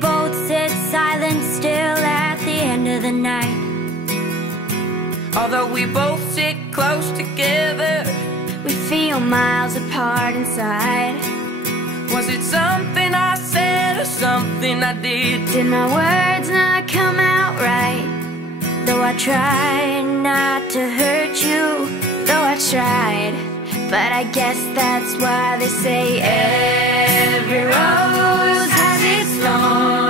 both sit silent still at the end of the night. Although we both sit close together, we feel miles apart inside. Was it something I said or something I did? Did my words not come out right? Though I tried not to hurt you, though I tried. But I guess that's why they say every rose has its thorn.